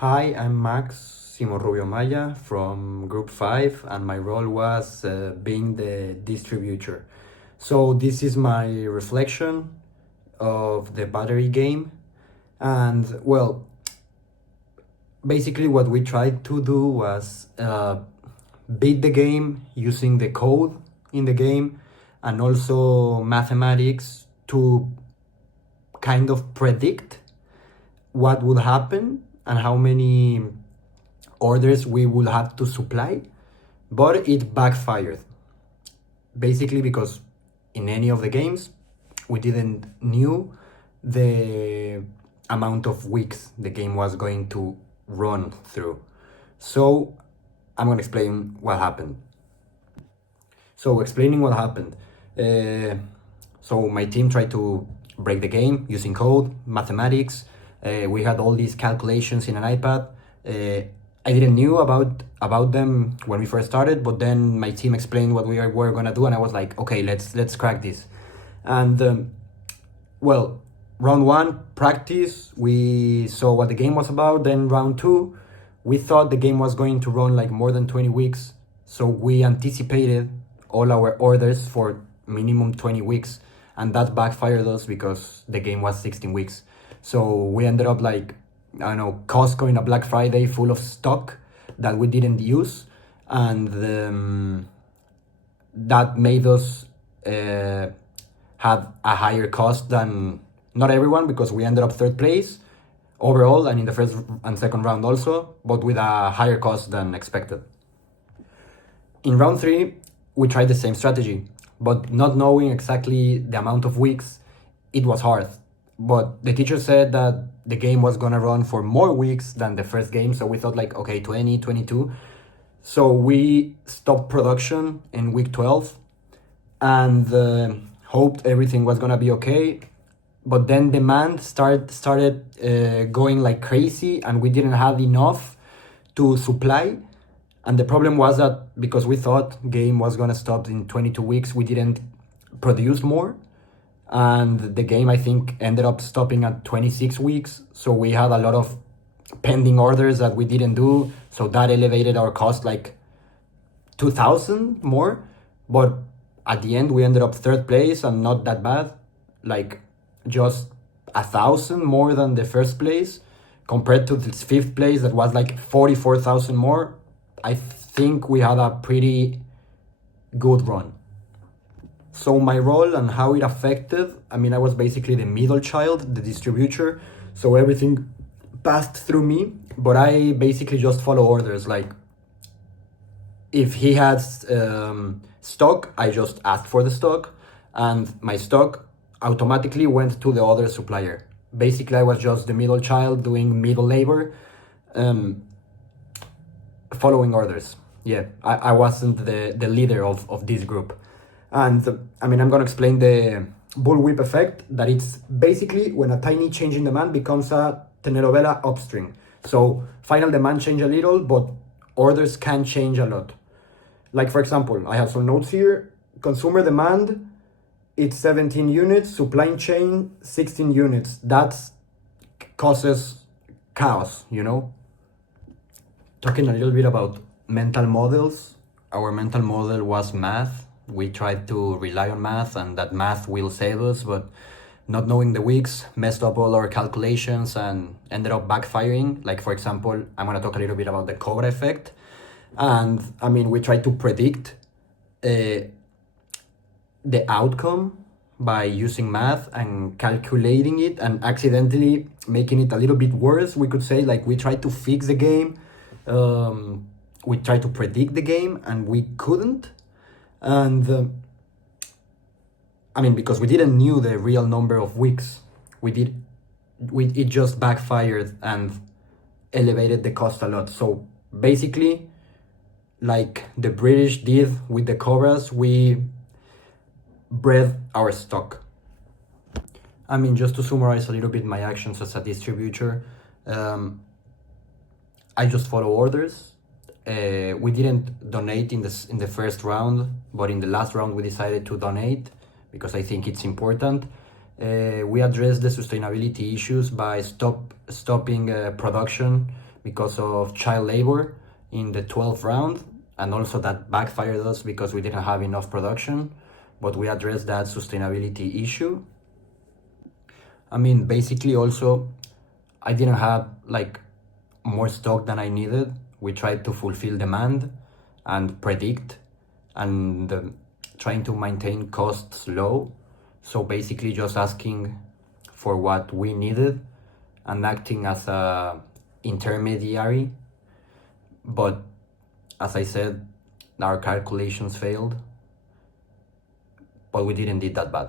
Hi, I'm Max Simon Rubio Maya from Group 5, and my role was being the distributor. So, this is my reflection of the battery game. And, well, basically, what we tried to do was beat the game using the code in the game and also mathematics to kind of predict what would happen and how many orders we would have to supply, but it backfired. Basically, because in any of the games, we didn't knew the amount of weeks the game was going to run through. So I'm gonna explain what happened. So explaining what happened. So my team tried to break the game using code, mathematics. We had all these calculations in an iPad. I didn't knew about them when we first started, but then my team explained what were gonna do, and I was like, okay, let's crack this. And well, round one practice, we saw what the game was about. Then round two, we thought the game was going to run like more than 20 weeks, so we anticipated all our orders for minimum 20 weeks, and that backfired us because the game was 16 weeks. So we ended up like, I don't know, Costco in a Black Friday full of stock that we didn't use, and that made us have a higher cost than not everyone, because we ended up third place overall and in the first and second round also, but with a higher cost than expected. In round three, we tried the same strategy, but not knowing exactly the amount of weeks, it was hard. But the teacher said that the game was gonna run for more weeks than the first game, so we thought like, okay, 20, 22. So we stopped production in week 12 and hoped everything was gonna be okay. But then demand started going like crazy, and we didn't have enough to supply. And the problem was that because we thought game was gonna stop in 22 weeks, we didn't produce more. And the game, I think, ended up stopping at 26 weeks. So we had a lot of pending orders that we didn't do. So that elevated our cost like 2,000 more. But at the end, we ended up third place and not that bad. Like just 1,000 more than the first place compared to the fifth place that was like 44,000 more. I think we had a pretty good run. So my role and how it affected, I mean, I was basically the middle child, the distributor. So everything passed through me, but I basically just follow orders. Like if he has stock, I just asked for the stock, and my stock automatically went to the other supplier. Basically, I was just the middle child doing middle labor, following orders. Yeah, I wasn't the leader of this group. And I mean, I'm gonna explain the bullwhip effect, that it's basically when a tiny change in demand becomes a telenovela upstring. So final demand change a little, but orders can change a lot. Like for example, I have some notes here. Consumer demand, it's 17 units, supply chain 16 units. That causes chaos, you know? Talking a little bit about mental models. Our mental model was math. We tried to rely on math, and that math will save us, but not knowing the weeks messed up all our calculations and ended up backfiring. Like for example, I'm gonna talk a little bit about the Cobra effect. And I mean, we tried to predict the outcome by using math and calculating it and accidentally making it a little bit worse. We could say like we tried to fix the game, we tried to predict the game, and we couldn't. And I mean, because we didn't knew the real number of weeks, it just backfired and elevated the cost a lot. So basically, like the British did with the Cobras, we bred our stock. I mean, just to summarize a little bit my actions as a distributor, I just follow orders. We didn't donate in the first round, but in the last round we decided to donate because I think it's important. We addressed the sustainability issues by stopping production because of child labor in the 12th round, and also that backfired us because we didn't have enough production, but we addressed that sustainability issue. I mean, basically also, I didn't have like more stock than I needed. We tried to fulfill demand and predict, and trying to maintain costs low. So basically just asking for what we needed and acting as a intermediary. But as I said, our calculations failed, but we didn't did that bad.